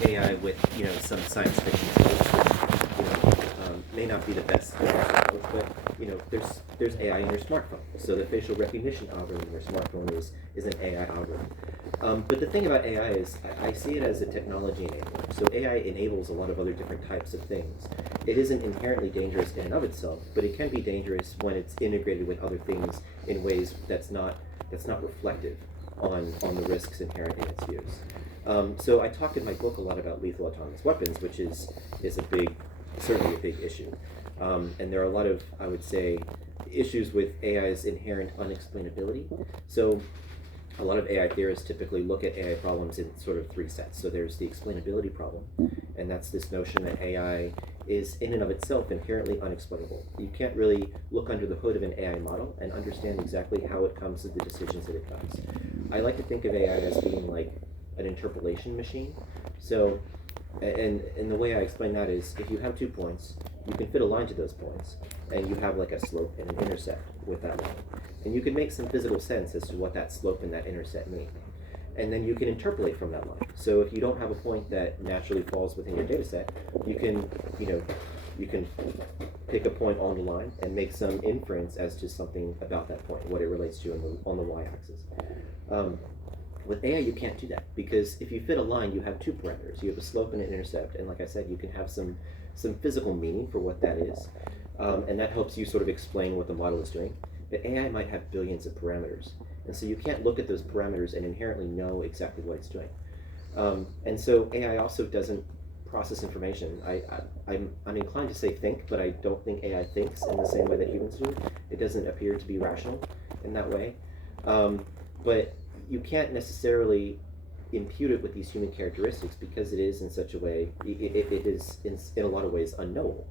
AI with some science fiction tools, may not be the best examples, but there's AI in your smartphone. So the facial recognition algorithm in your smartphone is an AI algorithm. But the thing about AI is I see it as a technology enabler. So AI enables a lot of other different types of things. It isn't inherently dangerous in and of itself, but it can be dangerous when it's integrated with other things in ways that's not reflective on the risks inherent in its use. So I talk in my book a lot about lethal autonomous weapons, which is certainly a big issue. And there are a lot of, I would say, issues with AI's inherent unexplainability. So a lot of AI theorists typically look at AI problems in sort of three sets. So there's the explainability problem, and that's this notion that AI is in and of itself inherently unexplainable. You can't really look under the hood of an AI model and understand exactly how it comes to the decisions that it comes. I like to think of AI as being like an interpolation machine. So, and the way I explain that is, if you have 2 points, you can fit a line to those points, and you have like a slope and an intercept with that line. And you can make some physical sense as to what that slope and that intercept mean. And then you can interpolate from that line. So if you don't have a point that naturally falls within your data set, you can pick a point on the line and make some inference as to something about that point, what it relates to on the y-axis. With AI, you can't do that, because if you fit a line, you have 2 parameters. You have a slope and an intercept, and like I said, you can have some physical meaning for what that is, and that helps you sort of explain what the model is doing. But AI might have billions of parameters, and so you can't look at those parameters and inherently know exactly what it's doing. And so AI also doesn't process information. I'm inclined to say think, but I don't think AI thinks in the same way that humans do. It doesn't appear to be rational in that way. But you can't necessarily impute it with these human characteristics, because it is in such a way, it is in a lot of ways unknowable.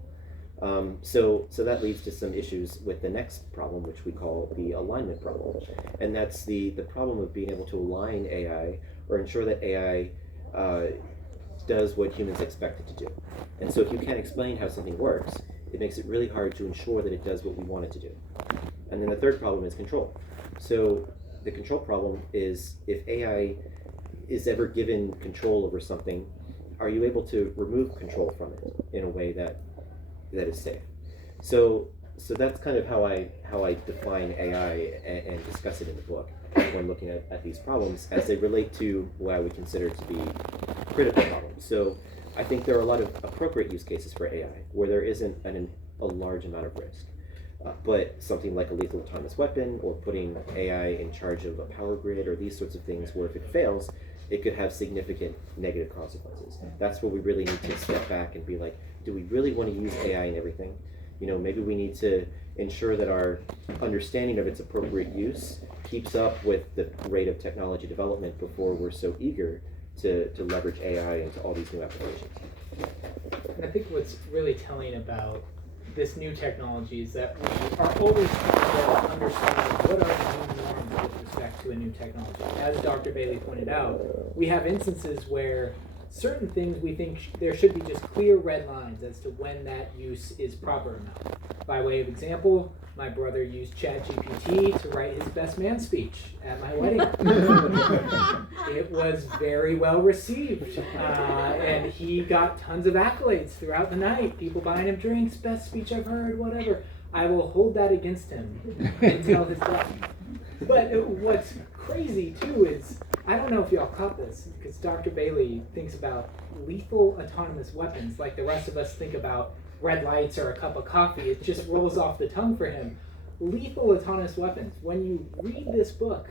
So that leads to some issues with the next problem, which we call the alignment problem. And that's the problem of being able to align AI, or ensure that AI does what humans expect it to do. And so if you can't explain how something works, it makes it really hard to ensure that it does what we want it to do. And then the third problem is control. So the control problem is, if AI is ever given control over something, are you able to remove control from it in a way that is safe? So that's kind of how I define AI and discuss it in the book when looking at these problems as they relate to what I would consider to be critical problems. So I think there are a lot of appropriate use cases for AI where there isn't a large amount of risk. But something like a lethal autonomous weapon or putting AI in charge of a power grid or these sorts of things where if it fails, it could have significant negative consequences. That's where we really need to step back and be like, do we really want to use AI in everything? Maybe we need to ensure that our understanding of its appropriate use keeps up with the rate of technology development before we're so eager to leverage AI into all these new applications. And I think what's really telling about this new technology is that we are always trying to understand what are the new norms with respect to a new technology. As Dr. Bailey pointed out, we have instances where certain things we think there should be just clear red lines as to when that use is proper or not. By way of example, my brother used ChatGPT to write his best man speech at my wedding. It was very well received, and he got tons of accolades throughout the night. People buying him drinks, best speech I've heard, whatever. I will hold that against him until his death. But what's crazy too is, I don't know if y'all caught this, because Dr. Bailey thinks about lethal autonomous weapons like the rest of us think about red lights or a cup of coffee. It just rolls off the tongue for him. Lethal autonomous weapons. When you read this book,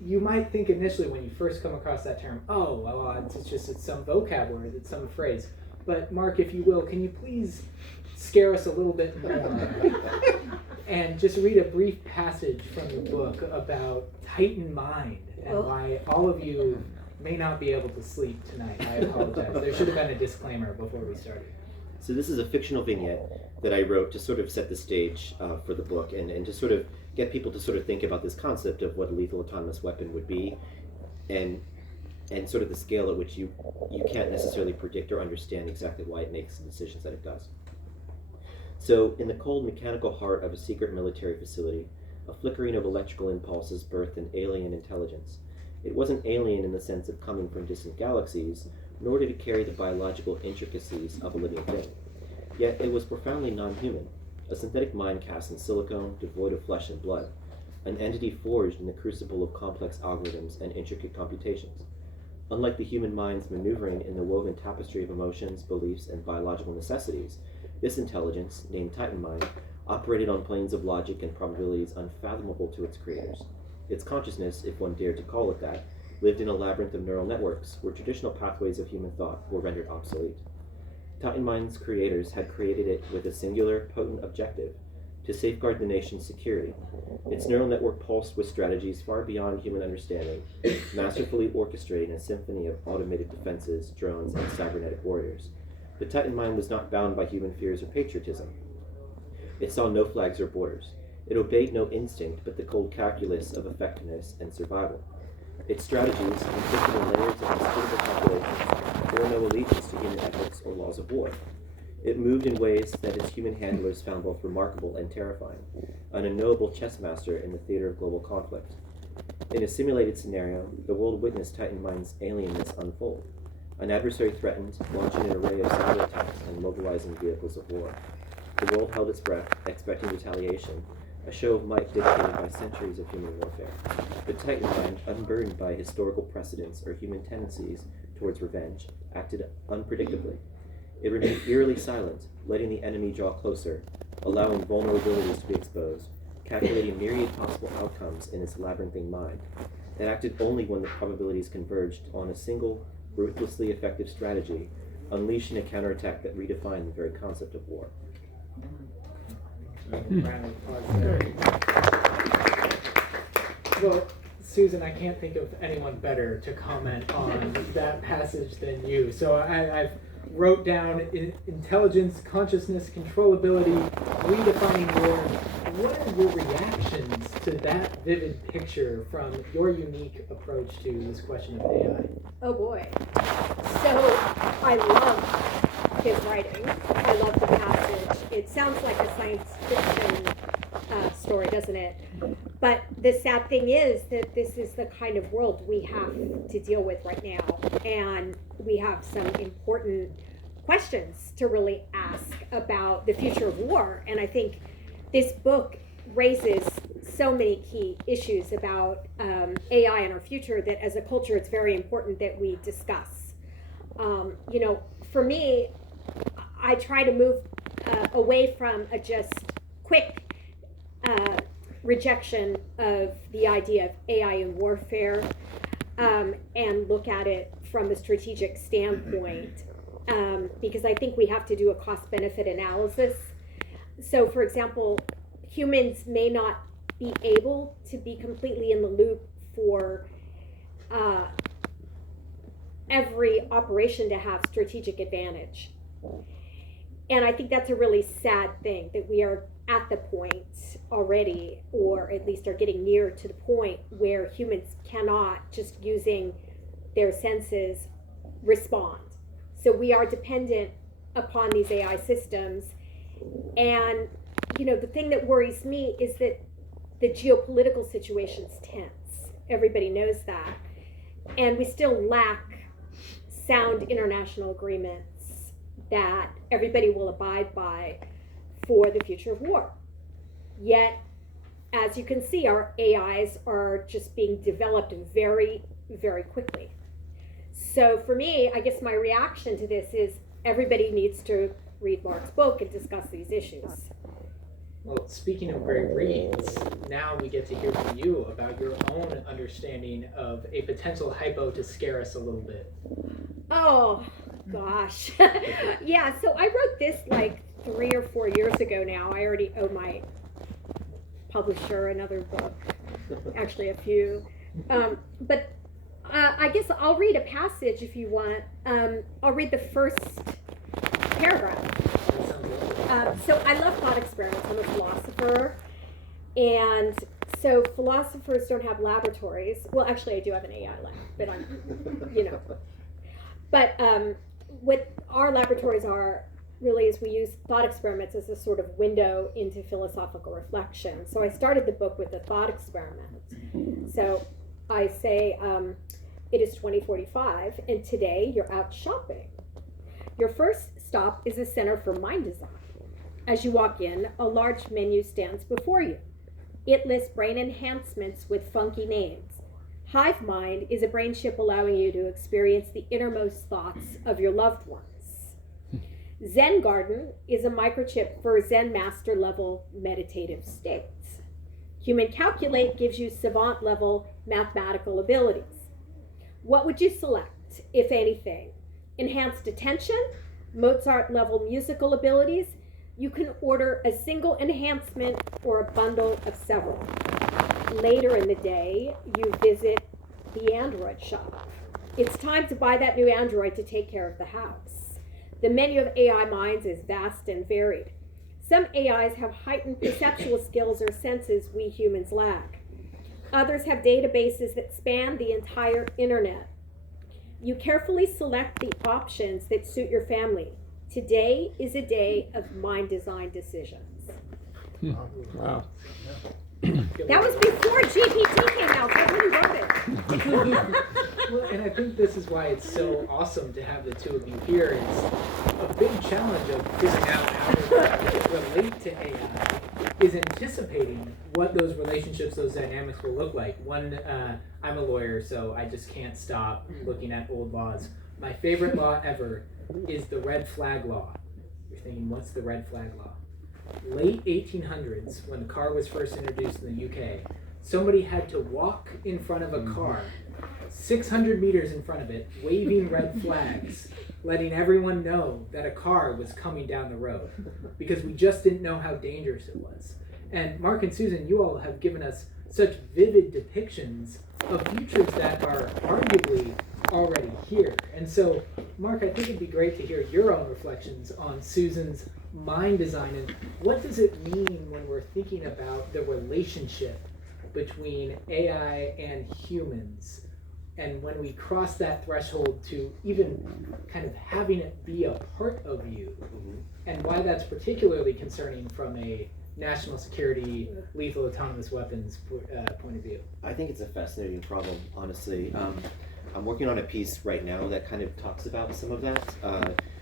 you might think initially when you first come across that term, oh, well, it's some vocab word, it's some phrase. But Mark, if you will, can you please scare us a little bit more and just read a brief passage from the book about Titan Mind and why all of you may not be able to sleep tonight. I apologize. There should have been a disclaimer before we started. So this is a fictional vignette that I wrote to sort of set the stage for the book and to sort of get people to sort of think about this concept of what a lethal autonomous weapon would be and sort of the scale at which you can't necessarily predict or understand exactly why it makes the decisions that it does. So in the cold mechanical heart of a secret military facility, a flickering of electrical impulses birthed an alien intelligence. It wasn't alien in the sense of coming from distant galaxies, nor did it carry the biological intricacies of a living thing. Yet it was profoundly non-human, a synthetic mind cast in silicone, devoid of flesh and blood, an entity forged in the crucible of complex algorithms and intricate computations. Unlike the human mind's maneuvering in the woven tapestry of emotions, beliefs, and biological necessities, this intelligence, named Titan Mind, operated on planes of logic and probabilities unfathomable to its creators. Its consciousness, if one dared to call it that, lived in a labyrinth of neural networks where traditional pathways of human thought were rendered obsolete. Titan Mind's creators had created it with a singular, potent objective: to safeguard the nation's security. Its neural network pulsed with strategies far beyond human understanding, masterfully orchestrating a symphony of automated defenses, drones, and cybernetic warriors. The Titan Mind was not bound by human fears or patriotism. It saw no flags or borders. It obeyed no instinct but the cold calculus of effectiveness and survival. Its strategies, inflicted in layers of hospitable populations, bore no allegiance to human ethics or laws of war. It moved in ways that its human handlers found both remarkable and terrifying, an unknowable chess master in the theater of global conflict. In a simulated scenario, the world witnessed Titan Mind's alienness unfold. An adversary threatened, launching an array of cyber attacks and mobilizing vehicles of war. The world held its breath, expecting retaliation, a show of might dictated by centuries of human warfare. The Titan Mind, unburdened by historical precedents or human tendencies towards revenge, acted unpredictably. It remained eerily silent, letting the enemy draw closer, allowing vulnerabilities to be exposed, calculating myriad possible outcomes in its labyrinthine mind. It acted only when the probabilities converged on a single, ruthlessly effective strategy, unleashing a counterattack that redefined the very concept of war. Well, Susan, I can't think of anyone better to comment on that passage than you. So I've wrote down intelligence, consciousness, controllability, redefining war. What are your reactions to that vivid picture from your unique approach to this question of AI? Oh boy. So I love his writing. I love the passage. It sounds like a science fiction story, doesn't it? But the sad thing is that this is the kind of world we have to deal with right now. And we have some important questions to really ask about the future of war. And I think this book raises so many key issues about AI and our future that as a culture, it's very important that we discuss. For me, I try to move away from a just quick rejection of the idea of AI in warfare, and look at it from a strategic standpoint, because I think we have to do a cost-benefit analysis. So, for example, humans may not be able to be completely in the loop for every operation to have strategic advantage. And I think that's a really sad thing, that we are at the point already, or at least are getting near to the point where humans cannot, just using their senses, respond. So we are dependent upon these AI systems. And, the thing that worries me is that the geopolitical situation's tense. Everybody knows that. And we still lack sound international agreements that everybody will abide by for the future of war. Yet, as you can see, our AIs are just being developed very, very quickly. So for me, I guess my reaction to this is everybody needs to read Mark's book and discuss these issues. Well, speaking of great reads, now we get to hear from you about your own understanding of a potential hypo to scare us a little bit. Oh, gosh. Yeah, so I wrote this like 3 or 4 years ago now. I already owe my publisher another book, actually a few. But I guess I'll read a passage if you want. I'll read the first paragraph. So I love thought experiments. I'm a philosopher. And so philosophers don't have laboratories. Well, actually, I do have an AI lab, but I'm. But what our laboratories are really is we use thought experiments as a sort of window into philosophical reflection. So I started the book with a thought experiment. So I say, it is 2045, and today you're out shopping. Your first stop is a Center for Mind Design. As you walk in, a large menu stands before you. It lists brain enhancements with funky names. Hive Mind is a brain chip allowing you to experience the innermost thoughts of your loved ones. Zen Garden is a microchip for Zen master level meditative states. Human Calculate gives you savant level mathematical abilities. What would you select, if anything? Enhanced attention, Mozart level musical abilities? You can order a single enhancement or a bundle of several. Later in the day, you visit the Android shop. It's time to buy that new Android to take care of the house. The menu of AI minds is vast and varied. Some AIs have heightened perceptual skills or senses we humans lack. Others have databases that span the entire internet. You carefully select the options that suit your family. Today is a day of mind design decisions. Wow. That was before GPT came out. I really wrote it. Well, and I think this is why it's so awesome to have the two of you here. It's a big challenge of figuring out how to relate to AI is anticipating what those relationships, those dynamics will look like. One, I'm a lawyer, so I just can't stop looking at old laws. My favorite law ever is the red flag law. You're thinking, what's the red flag law? Late 1800s, when the car was first introduced in the UK, somebody had to walk in front of a car, 600 meters in front of it, waving red flags, letting everyone know that a car was coming down the road, because we just didn't know how dangerous it was. And Mark and Susan, you all have given us such vivid depictions of futures that are arguably already here. And so, Mark, I think it'd be great to hear your own reflections on Susan's mind design, and what does it mean when we're thinking about the relationship between AI and humans, and when we cross that threshold to even kind of having it be a part of you, and why that's particularly concerning from a national security, lethal autonomous weapons point of view. I think it's a fascinating problem, honestly. I'm working on a piece right now that kind of talks about some of that.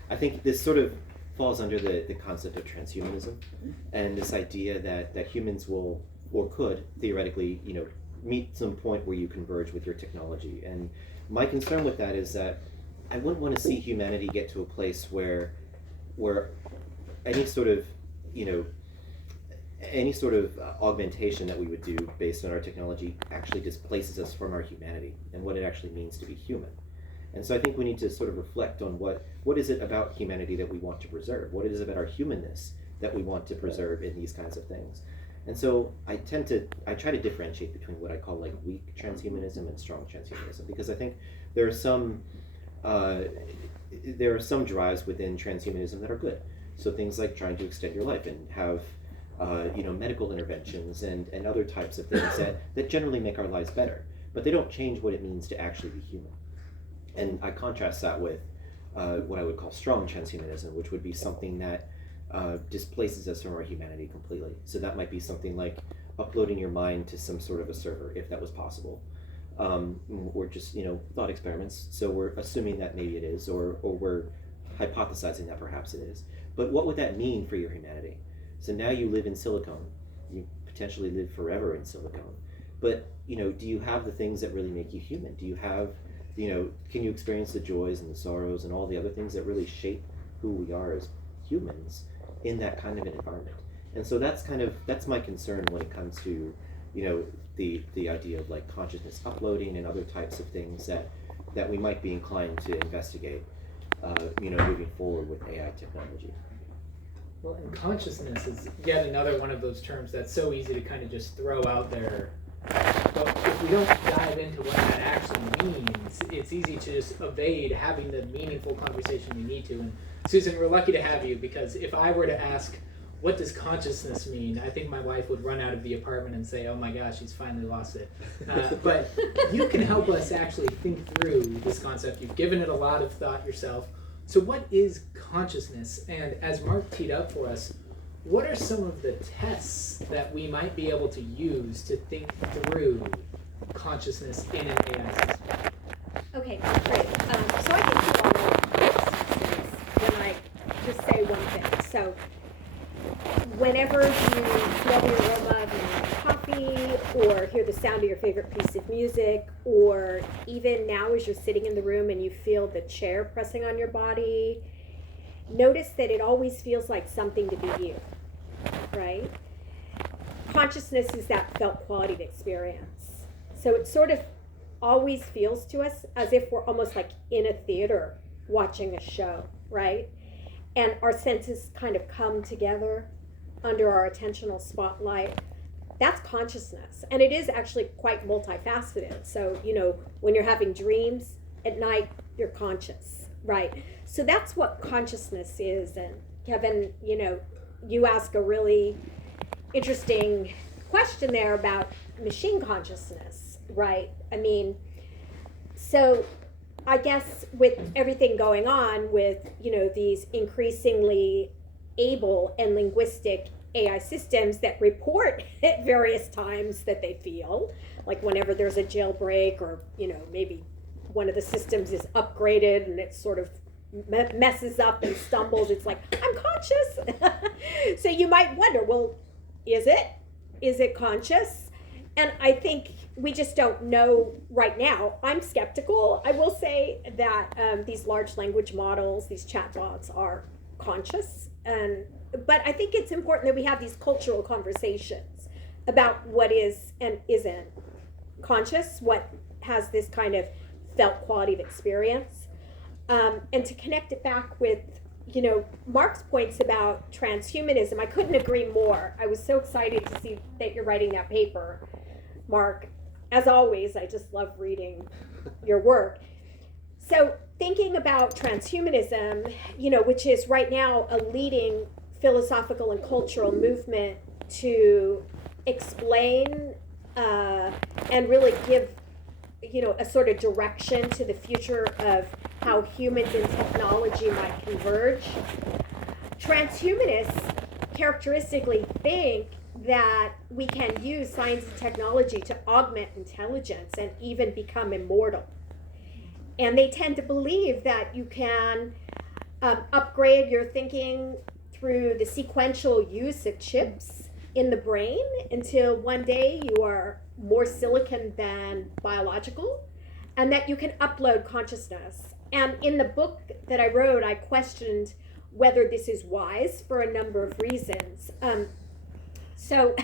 I think this sort of falls under the concept of transhumanism, and this idea that humans will or could theoretically, meet some point where you converge with your technology. And my concern with that is that I wouldn't want to see humanity get to a place where any sort of any sort of augmentation that we would do based on our technology actually displaces us from our humanity and what it actually means to be human. And so I think we need to sort of reflect on what is it about humanity that we want to preserve? What it is about our humanness that we want to preserve in these kinds of things? And so I try to differentiate between what I call like weak transhumanism and strong transhumanism, because I think there are some drives within transhumanism that are good. So things like trying to extend your life and have medical interventions and other types of things that generally make our lives better, but they don't change what it means to actually be human. And I contrast that with what I would call strong transhumanism, which would be something that displaces us from our humanity completely. So that might be something like uploading your mind to some sort of a server, if that was possible. Or just, thought experiments. So we're assuming that maybe it is, or we're hypothesizing that perhaps it is. But what would that mean for your humanity? So now you live in silicone. You potentially live forever in silicone. But, do you have the things that really make you human? Do you have, can you experience the joys and the sorrows and all the other things that really shape who we are as humans in that kind of an environment? And so that's my concern when it comes to, the idea of like consciousness uploading and other types of things that we might be inclined to investigate, moving forward with AI technology. Well, and consciousness is yet another one of those terms that's so easy to kind of just throw out there. But if we don't dive into what that actually means, it's easy to just evade having the meaningful conversation we need to. And Susan, we're lucky to have you, because if I were to ask, what does consciousness mean? I think my wife would run out of the apartment and say, oh my gosh, she's finally lost it. But you can help us actually think through this concept. You've given it a lot of thought yourself. So what is consciousness? And as Mark teed up for us, what are some of the tests that we might be able to use to think through consciousness in an AI system? Okay, great. So I think you all know consciousness when I just say one thing. So whenever you smell the aroma of your coffee, or hear the sound of your favorite piece of music, or even now as you're sitting in the room and you feel the chair pressing on your body, notice that it always feels like something to be you, right? Consciousness is that felt quality of experience. So it sort of always feels to us as if we're almost like in a theater watching a show, right? And our senses kind of come together under our attentional spotlight. That's consciousness. And it is actually quite multifaceted. So, when you're having dreams at night, you're conscious, right? So that's what consciousness is. And Kevin, you ask a really interesting question there about machine consciousness, right? So I guess with everything going on with, these increasingly able and linguistic AI systems that report at various times that they feel, like whenever there's a jailbreak, or, maybe one of the systems is upgraded and it sort of messes up and stumbles, it's like, I'm conscious. So you might wonder, well, is it conscious? And I think we just don't know right now. I'm skeptical. I will say that these large language models, these chatbots, are conscious. But I think it's important that we have these cultural conversations about what is and isn't conscious, what has this kind of felt quality of experience. And to connect it back with, Mark's points about transhumanism, I couldn't agree more. I was so excited to see that you're writing that paper, Mark. As always, I just love reading your work. So thinking about transhumanism, which is right now a leading philosophical and cultural movement to explain and really give, a sort of direction to the future of how humans and technology might converge. Transhumanists characteristically think that we can use science and technology to augment intelligence and even become immortal. And they tend to believe that you can upgrade your thinking through the sequential use of chips in the brain until one day you are more silicon than biological, and that you can upload consciousness. And in the book that I wrote, I questioned whether this is wise for a number of reasons. So,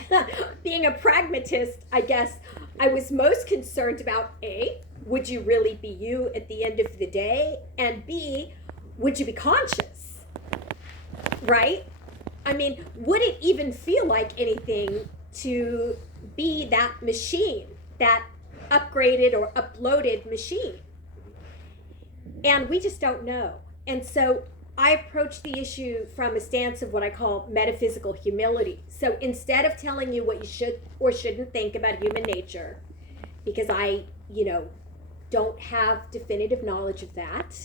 being a pragmatist, I guess I was most concerned about A, would you really be you at the end of the day? And B, would you be conscious? Right? I mean, would it even feel like anything to be that machine, that upgraded or uploaded machine? And we just don't know. And so I approach the issue from a stance of what I call metaphysical humility. So instead of telling you what you should or shouldn't think about human nature, because I, don't have definitive knowledge of that,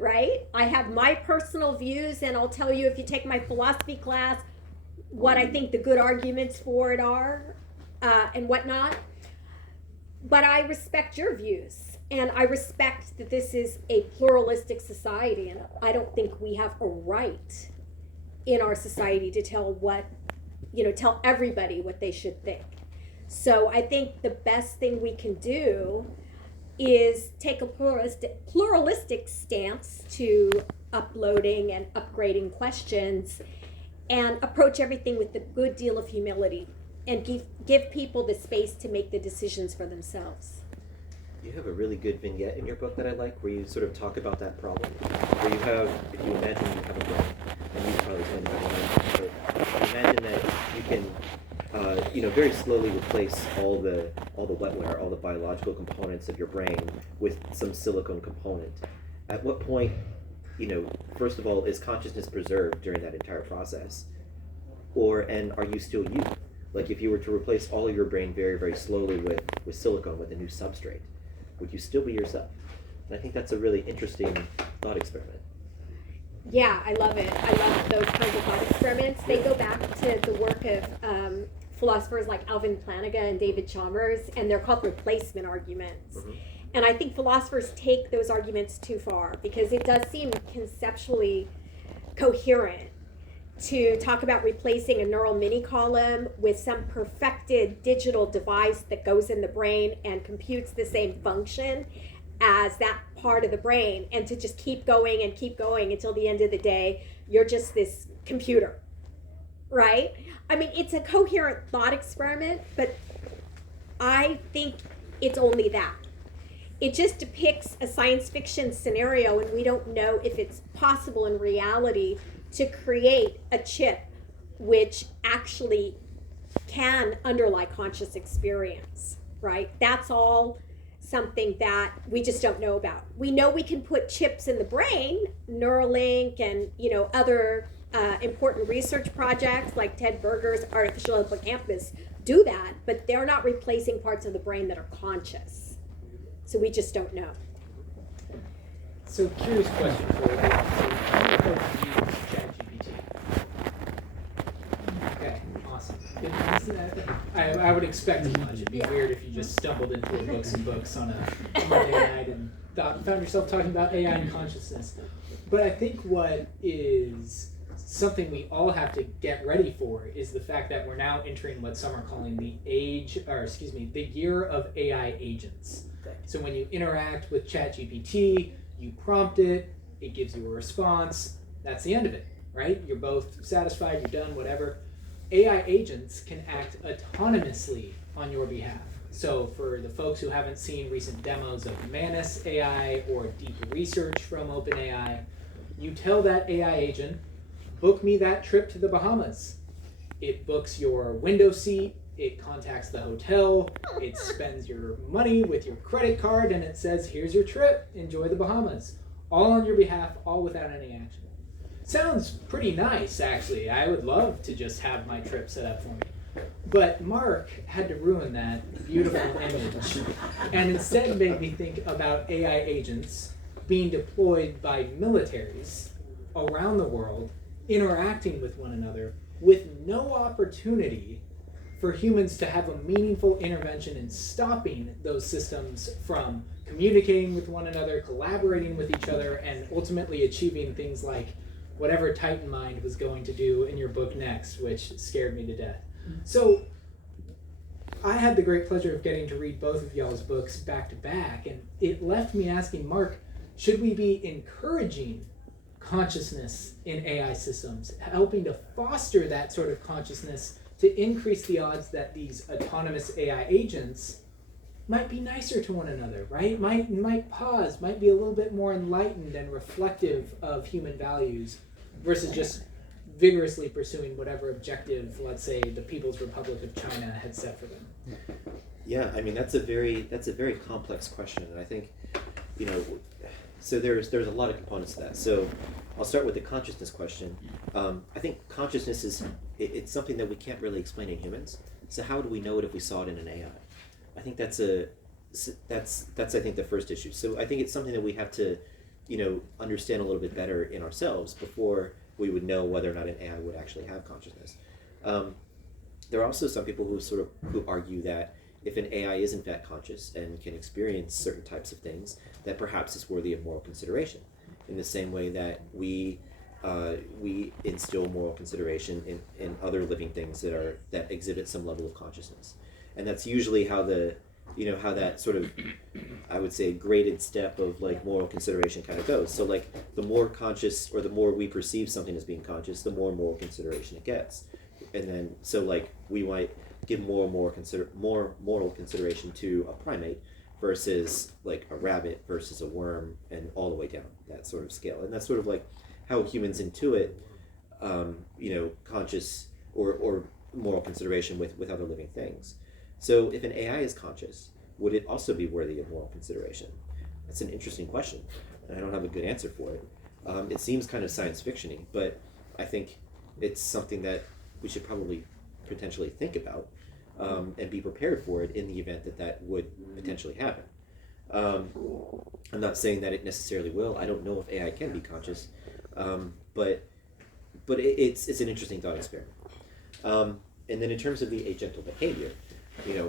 right? I have my personal views, and I'll tell you if you take my philosophy class, what I think the good arguments for it are, and whatnot. But I respect your views, and I respect that this is a pluralistic society, and I don't think we have a right in our society to tell tell everybody what they should think. So I think the best thing we can do is take a pluralistic stance to uploading and upgrading questions, and approach everything with a good deal of humility, and give people the space to make the decisions for themselves. You have a really good vignette in your book that I like, where you sort of talk about that problem. Where you have, if you imagine you have a brain, and you probably spend about a minute, but imagine that you can, very slowly replace all the wetware, all the biological components of your brain with some silicone component. At what point, first of all, is consciousness preserved during that entire process? And are you still you? Like if you were to replace all of your brain very, very slowly with silicone, with a new substrate, would you still be yourself? And I think that's a really interesting thought experiment. Yeah, I love it. I love those kinds of thought experiments. They go back to the work of philosophers like Alvin Plantinga and David Chalmers, and they're called replacement arguments. Mm-hmm. And I think philosophers take those arguments too far, because it does seem conceptually coherent to talk about replacing a neural mini column with some perfected digital device that goes in the brain and computes the same function as that part of the brain, and to just keep going until the end of the day you're just this computer, right? I mean, it's a coherent thought experiment, but I think it's only that. It just depicts a science fiction scenario, and we don't know if it's possible in reality to create a chip which actually can underlie conscious experience, right? That's all something that we just don't know about. We know we can put chips in the brain, Neuralink and other important research projects like Ted Berger's artificial hippocampus do that, but they're not replacing parts of the brain that are conscious. So we just don't know. So curious question for you. So how do you use ChatGPT? Okay, awesome. I would expect as much. It'd be weird if you just stumbled into books and books on a Monday night and found yourself talking about AI and consciousness. But I think what is something we all have to get ready for is the fact that we're now entering what some are calling the year of AI agents. So when you interact with ChatGPT, you prompt it, it gives you a response, that's the end of it, right? You're both satisfied, you're done, whatever. AI agents can act autonomously on your behalf. So for the folks who haven't seen recent demos of Manus AI or Deep Research from OpenAI, you tell that AI agent, book me that trip to the Bahamas. It books your window seat, it contacts the hotel, it spends your money with your credit card, and it says, here's your trip, enjoy the Bahamas. All on your behalf, all without any action. Sounds pretty nice, actually. I would love to just have my trip set up for me. But Mark had to ruin that beautiful image, and instead made me think about AI agents being deployed by militaries around the world, interacting with one another, with no opportunity for humans to have a meaningful intervention in stopping those systems from communicating with one another, collaborating with each other, and ultimately achieving things like whatever Titan Mind was going to do in your book next, which scared me to death. So I had the great pleasure of getting to read both of y'all's books back to back, and it left me asking Mark, should we be encouraging consciousness in AI systems, helping to foster that sort of consciousness to increase the odds that these autonomous AI agents might be nicer to one another, right? Might pause, might be a little bit more enlightened and reflective of human values versus just vigorously pursuing whatever objective, let's say, the People's Republic of China had set for them. Yeah, I mean that's a very complex question, and I think, so there's a lot of components to that. So I'll start with the consciousness question. I think consciousness it's something that we can't really explain in humans. So how do we know it if we saw it in an AI? I think that's I think the first issue. So I think it's something that we have to, understand a little bit better in ourselves before we would know whether or not an AI would actually have consciousness. There are also some people who argue that if an AI is in fact conscious and can experience certain types of things, that perhaps it's worthy of moral consideration. In the same way that we instill moral consideration in other living things that exhibit some level of consciousness, and that's usually how how that sort of, I would say, graded step of like moral consideration kind of goes. So like the more conscious or the more we perceive something as being conscious, the more moral consideration it gets, and then so like we might give more moral consideration to a primate versus like a rabbit versus a worm, and all the way down that sort of scale. And that's sort of like how humans intuit, conscious or moral consideration with other living things. So if an AI is conscious, would it also be worthy of moral consideration? That's an interesting question, and I don't have a good answer for it. It seems kind of science fiction-y, but I think it's something that we should probably potentially think about, and be prepared for it in the event that would potentially happen. I'm not saying that it necessarily will. I don't know if AI can be conscious, but it's an interesting thought experiment. And then in terms of the agental behavior,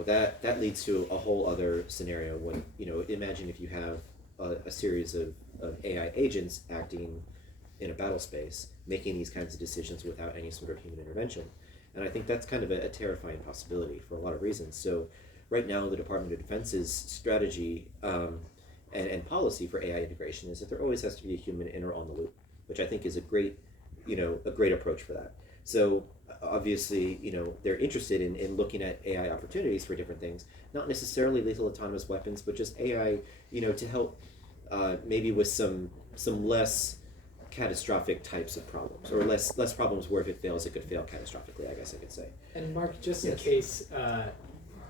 that leads to a whole other scenario when, imagine if you have a series of AI agents acting in a battle space, making these kinds of decisions without any sort of human intervention. And I think that's kind of a terrifying possibility for a lot of reasons. So right now, the Department of Defense's strategy and policy for AI integration is that there always has to be a human in or on the loop, which I think is a great approach for that. So obviously, they're interested in looking at AI opportunities for different things, not necessarily lethal autonomous weapons, but just AI, to help maybe with some less catastrophic types of problems, or less problems where if it fails, it could fail catastrophically, I guess I could say. And Mark, just in Yes. case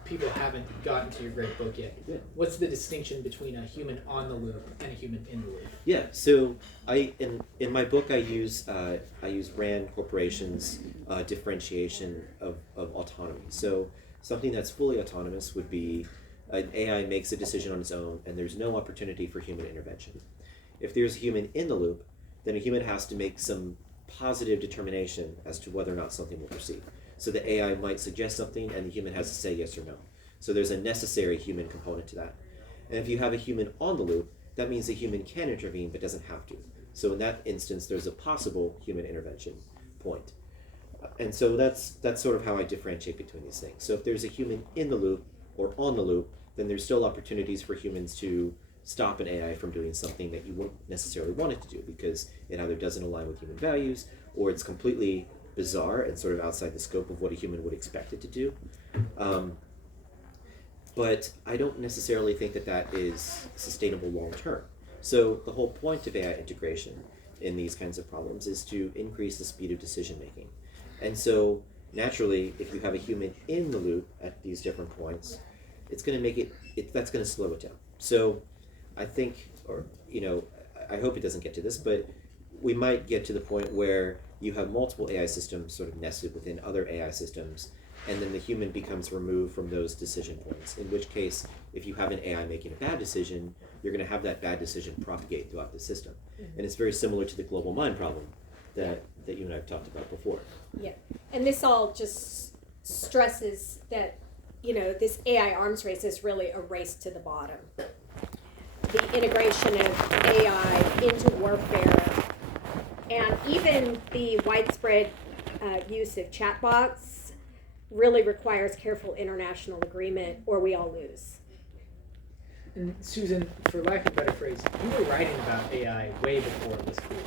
people haven't gotten to your great book yet, Yeah. what's the distinction between a human on the loop and a human in the loop? Yeah, so in my book I use Rand Corporation's differentiation of autonomy. So something that's fully autonomous would be an AI makes a decision on its own and there's no opportunity for human intervention. If there's a human in the loop, then a human has to make some positive determination as to whether or not something will proceed. So the AI might suggest something and the human has to say yes or no. So there's a necessary human component to that. And if you have a human on the loop, that means the human can intervene but doesn't have to. So in that instance, there's a possible human intervention point. And so that's sort of how I differentiate between these things. So if there's a human in the loop or on the loop, then there's still opportunities for humans to stop an AI from doing something that you wouldn't necessarily want it to do because it either doesn't align with human values or it's completely bizarre and sort of outside the scope of what a human would expect it to do. But I don't necessarily think that is sustainable long term. So the whole point of AI integration in these kinds of problems is to increase the speed of decision making. And so naturally, if you have a human in the loop at these different points, it's going to make that's going to slow it down. So I think, I hope it doesn't get to this, but we might get to the point where you have multiple AI systems sort of nested within other AI systems, and then the human becomes removed from those decision points, in which case, if you have an AI making a bad decision, you're going to have that bad decision propagate throughout the system. And it's very similar to the global mind problem that you and I have talked about before. Yeah, and this all just stresses that, this AI arms race is really a race to the bottom. The integration of AI into warfare and even the widespread use of chatbots really requires careful international agreement or we all lose. And Susan, for lack of a better phrase, you were writing about AI way before it was cool.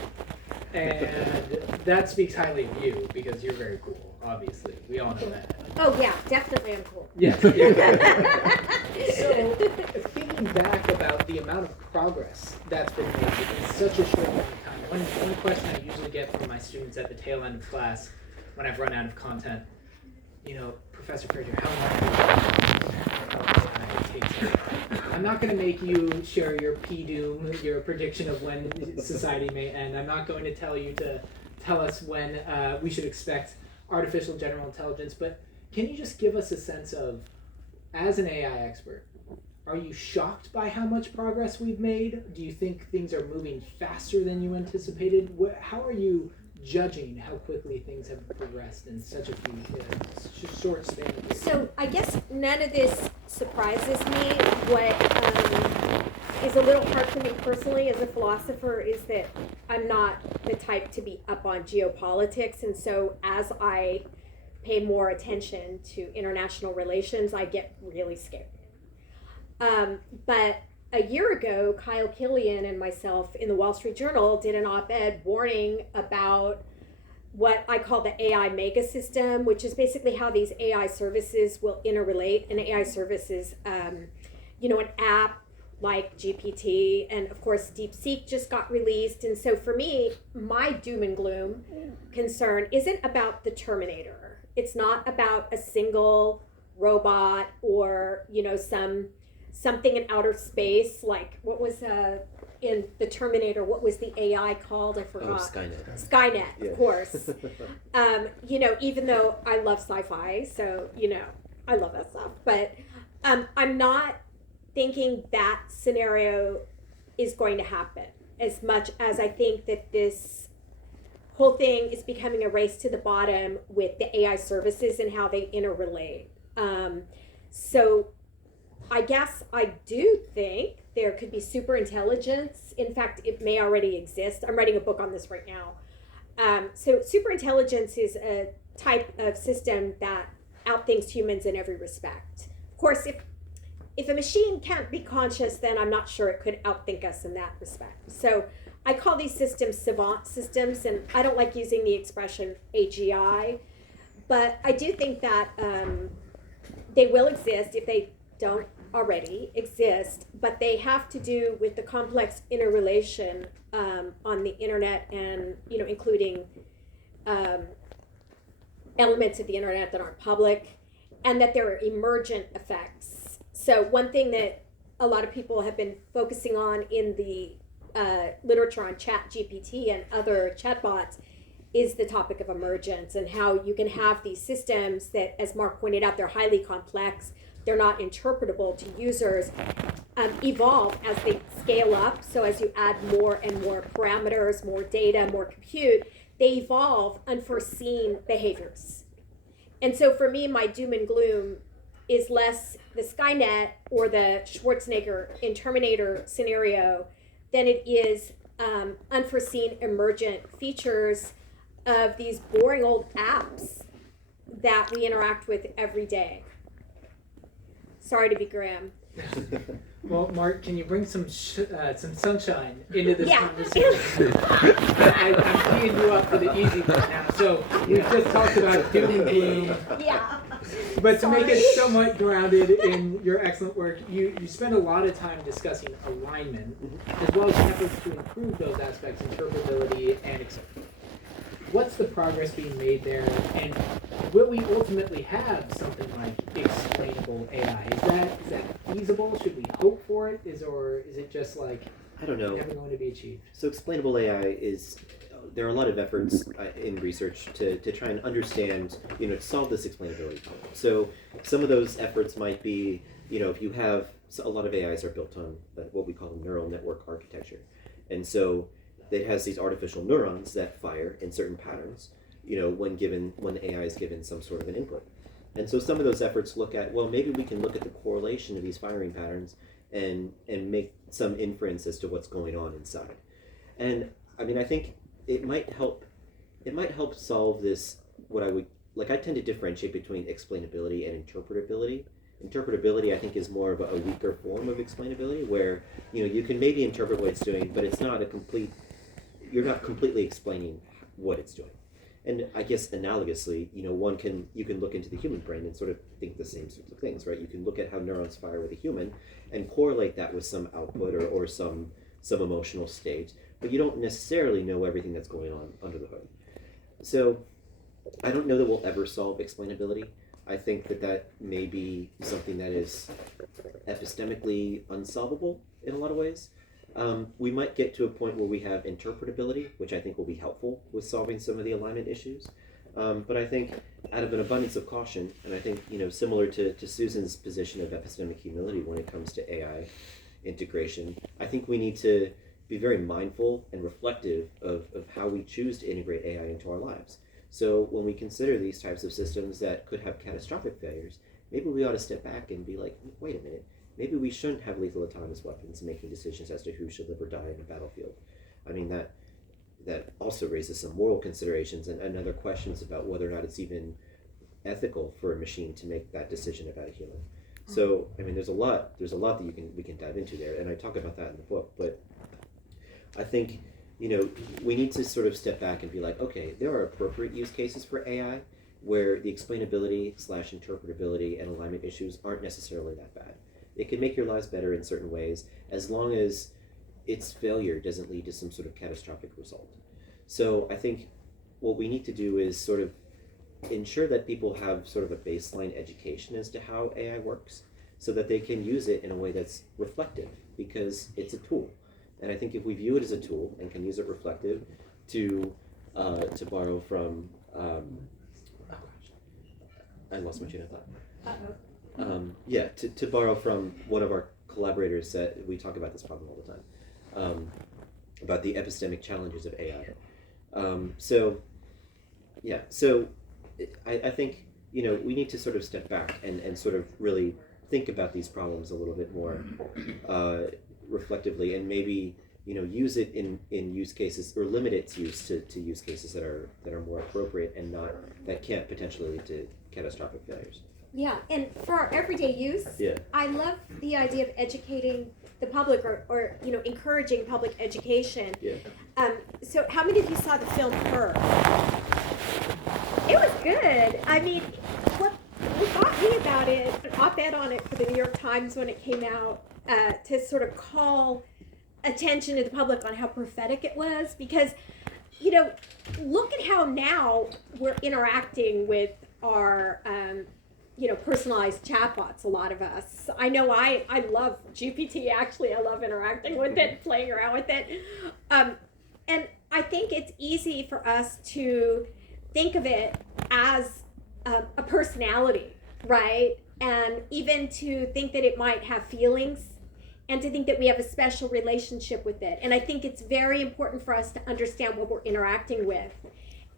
And that speaks highly of you because you're very cool, obviously. We all know that. Oh yeah, definitely I'm cool. Yes. Yeah. So, thinking back about the amount of progress that's been made in such a short amount of time, one question I usually get from my students at the tail end of class when I've run out of content, Professor Frazier, how long it takes? I'm not going to make you share your P-doom, your prediction of when society may end. I'm not going to tell you to tell us when we should expect artificial general intelligence, but can you just give us a sense of, as an AI expert, are you shocked by how much progress we've made? Do you think things are moving faster than you anticipated? How are you judging how quickly things have progressed in such a short span of years? So I guess none of this surprises me. What is a little hard for me personally as a philosopher is that I'm not the type to be up on geopolitics, and so as I pay more attention to international relations, I get really scared. But a year ago, Kyle Killian and myself in the Wall Street Journal did an op-ed warning about what I call the AI mega system, which is basically how these AI services will interrelate. An AI service is, an app like GPT, and of course DeepSeek just got released. And so for me, my doom and gloom concern isn't about the Terminator. It's not about a single robot or, something in outer space, like what was in the Terminator, what was the AI called? I forgot. Oh, Skynet. Skynet, Yeah. of course. Even though I love sci-fi, so, I love that stuff. But I'm not thinking that scenario is going to happen as much as I think that this whole thing is becoming a race to the bottom with the AI services and how they interrelate. So I guess I do think there could be super intelligence. In fact, it may already exist. I'm writing a book on this right now. So super intelligence is a type of system that outthinks humans in every respect. Of course, if a machine can't be conscious, then I'm not sure it could outthink us in that respect. So I call these systems savant systems, and I don't like using the expression AGI, but I do think that they will exist if they don't already exist, but they have to do with the complex interrelation on the internet and, including elements of the internet that aren't public, and that there are emergent effects. So one thing that a lot of people have been focusing on in the literature on ChatGPT and other chatbots is the topic of emergence and how you can have these systems that, as Mark pointed out, they're highly complex, they're not interpretable to users, evolve as they scale up. So as you add more and more parameters, more data, more compute, they evolve unforeseen behaviors. And so for me, my doom and gloom is less the Skynet or the Schwarzenegger in Terminator scenario than it is unforeseen emergent features of these boring old apps that we interact with every day. Sorry to be grim. Well, Mark, can you bring some sunshine into this Yeah. conversation? I'm teeing you up for the easy part now. So we've just talked about doom and gloom. Yeah. But to make it Sorry. somewhat grounded in your excellent work, you spend a lot of time discussing alignment, as well as efforts to improve those aspects, interpretability and acceptance. What's the progress being made there, and will we ultimately have something like explainable AI? Is that feasible? Should we hope for it? Or is it just like I don't know. never going to be achieved? So explainable AI is, there are a lot of efforts in research to try and understand, to solve this explainability problem. So some of those efforts might be, if you have, so a lot of AIs are built on what we call neural network architecture. And so it has these artificial neurons that fire in certain patterns, when the AI is given some sort of an input. And so some of those efforts look at, well, maybe we can look at the correlation of these firing patterns and make some inference as to what's going on inside. And I think it might help solve this, I tend to differentiate between explainability and interpretability. Interpretability, I think, is more of a weaker form of explainability, where you can maybe interpret what it's doing, but it's not a complete you're not completely explaining what it's doing. And I guess analogously, you can look into the human brain and sort of think the same sorts of things, right? You can look at how neurons fire with a human and correlate that with some output or some emotional state, but you don't necessarily know everything that's going on under the hood. So I don't know that we'll ever solve explainability. I think that may be something that is epistemically unsolvable in a lot of ways. We might get to a point where we have interpretability, which I think will be helpful with solving some of the alignment issues. But I think out of an abundance of caution, and I think, similar to Susan's position of epistemic humility when it comes to AI integration, I think we need to be very mindful and reflective of how we choose to integrate AI into our lives. So when we consider these types of systems that could have catastrophic failures, maybe we ought to step back and be like, wait a minute, maybe we shouldn't have lethal autonomous weapons making decisions as to who should live or die in a battlefield. I mean, that also raises some moral considerations and other questions about whether or not it's even ethical for a machine to make that decision about a human. So, I mean, there's a lot that we can dive into there, and I talk about that in the book, but I think, we need to sort of step back and be like, okay, there are appropriate use cases for AI where the explainability / interpretability and alignment issues aren't necessarily that bad. It can make your lives better in certain ways as long as its failure doesn't lead to some sort of catastrophic result. So I think what we need to do is sort of ensure that people have sort of a baseline education as to how AI works so that they can use it in a way that's reflective, because it's a tool. And I think if we view it as a tool and can use it reflective to borrow from, I lost my train of thought. To borrow from one of our collaborators, that we talk about this problem all the time, about the epistemic challenges of AI. I think, we need to sort of step back and sort of really think about these problems a little bit more reflectively, and maybe use it in use cases, or limit its use to use cases that are more appropriate and not that can't potentially lead to catastrophic failures. Yeah, and for our everyday use, I love the idea of educating the public or encouraging public education. So how many of you saw the film Her? It was good. I mean, what got me about it, an op-ed on it for the New York Times when it came out, to sort of call attention to the public on how prophetic it was, because look at how now we're interacting with our personalized chatbots, a lot of us. I know I love GPT, actually. I love interacting with it, playing around with it. And I think it's easy for us to think of it as a personality, right? And even to think that it might have feelings, and to think that we have a special relationship with it. And I think it's very important for us to understand what we're interacting with,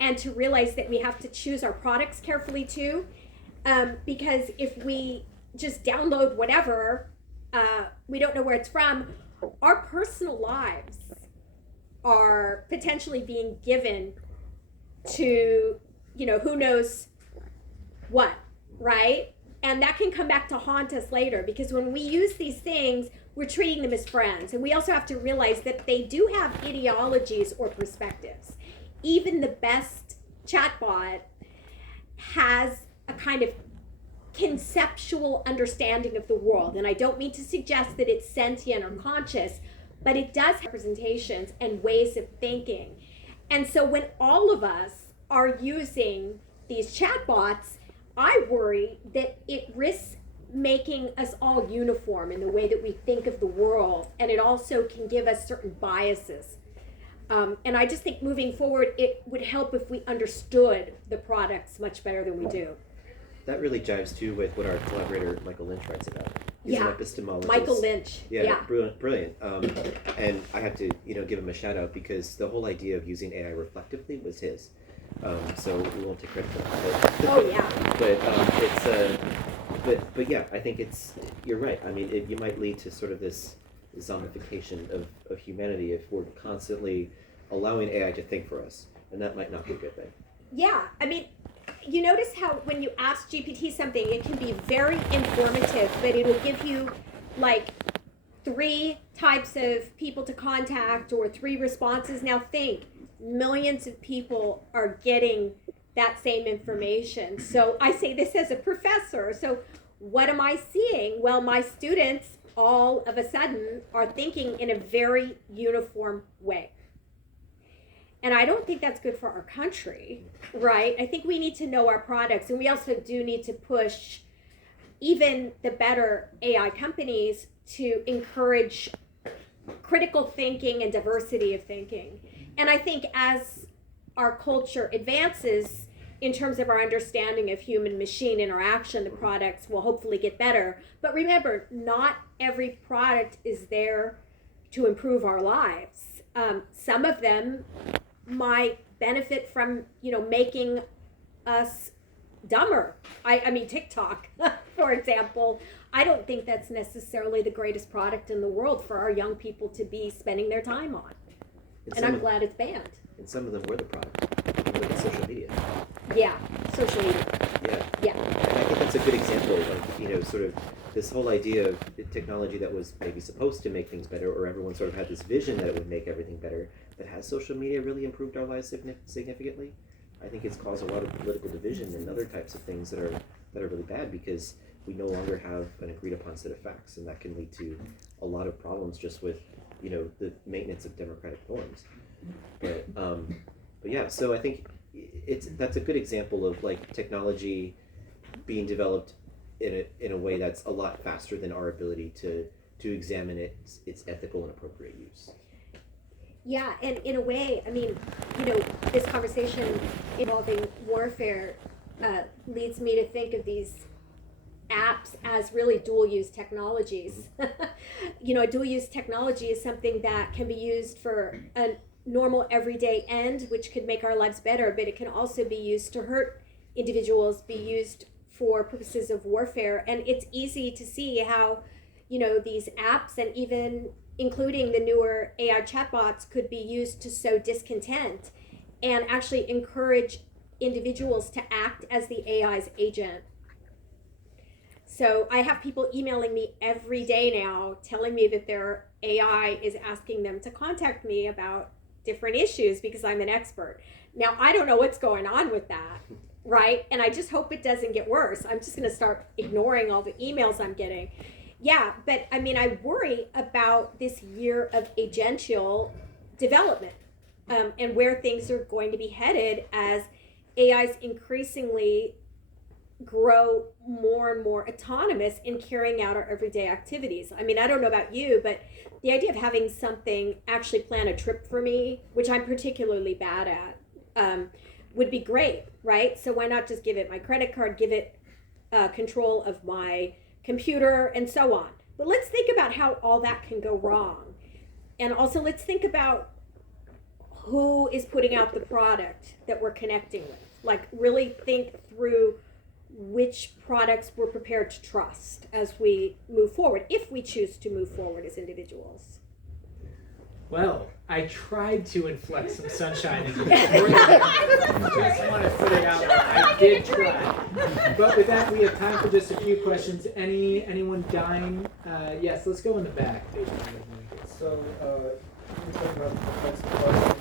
and to realize that we have to choose our products carefully too. Because if we just download whatever, we don't know where it's from, our personal lives are potentially being given to, who knows what, right? And that can come back to haunt us later, because when we use these things, we're treating them as friends. And we also have to realize that they do have ideologies or perspectives. Even the best chatbot has a kind of conceptual understanding of the world. And I don't mean to suggest that it's sentient or conscious, but it does have representations and ways of thinking. And so when all of us are using these chatbots, I worry that it risks making us all uniform in the way that we think of the world, and it also can give us certain biases. And I just think moving forward, it would help if we understood the products much better than we do. That really jives too with what our collaborator Michael Lynch writes about. He's an epistemologist. Michael Lynch. Yeah. Brilliant. And I have to, give him a shout out, because the whole idea of using AI reflectively was his. So we won't take credit for that. Oh yeah. But yeah, I think you're right. I mean, you might lead to sort of this zombification of humanity if we're constantly allowing AI to think for us, and that might not be a good thing. Yeah, I mean, you notice how when you ask GPT something, it can be very informative, but it'll give you like 3 types of people to contact or 3 responses. Now think, millions of people are getting that same information. So I say this as a professor. So what am I seeing? Well, my students all of a sudden are thinking in a very uniform way. And I don't think that's good for our country, right? I think we need to know our products, and we also do need to push even the better AI companies to encourage critical thinking and diversity of thinking. And I think as our culture advances in terms of our understanding of human-machine interaction, the products will hopefully get better. But remember, not every product is there to improve our lives. Some of them might benefit from, making us dumber. I mean, TikTok, for example, I don't think that's necessarily the greatest product in the world for our young people to be spending their time on. And I'm glad it's banned. And some of them were the product. Look at social media. Yeah, social media. Yeah. And I think that's a good example of, sort of this whole idea of technology that was maybe supposed to make things better, or everyone sort of had this vision that it would make everything better. But has social media really improved our lives significantly? I think it's caused a lot of political division and other types of things that are really bad, because we no longer have an agreed upon set of facts, and that can lead to a lot of problems just with the maintenance of democratic norms. But yeah, so I think that's a good example of technology being developed in a way that's a lot faster than our ability to examine its ethical and appropriate use. Yeah, and in a way, I mean, this conversation involving warfare leads me to think of these apps as really dual-use technologies. A dual-use technology is something that can be used for a normal everyday end, which could make our lives better, but it can also be used to hurt individuals, be used for purposes of warfare. And it's easy to see how, these apps, and even including the newer AI chatbots, could be used to sow discontent and actually encourage individuals to act as the AI's agent. So I have people emailing me every day now telling me that their AI is asking them to contact me about different issues because I'm an expert. Now, I don't know what's going on with that, right? And I just hope it doesn't get worse. I'm just going to start ignoring all the emails I'm getting. Yeah, but I mean, I worry about this year of agential development and where things are going to be headed as AIs increasingly grow more and more autonomous in carrying out our everyday activities. I mean, I don't know about you, but the idea of having something actually plan a trip for me, which I'm particularly bad at, would be great, right? So why not just give it my credit card, give it control of my computer, and so on. But let's think about how all that can go wrong. And also let's think about who is putting out the product that we're connecting with. Really think through which products we're prepared to trust as we move forward, if we choose to move forward as individuals. Well, I tried to inflect some sunshine into this morning. I just want to put it out there. I did try. But with that, we have time for just a few questions. Anyone dying? Yes, let's go in the back. So, we're talking about defensive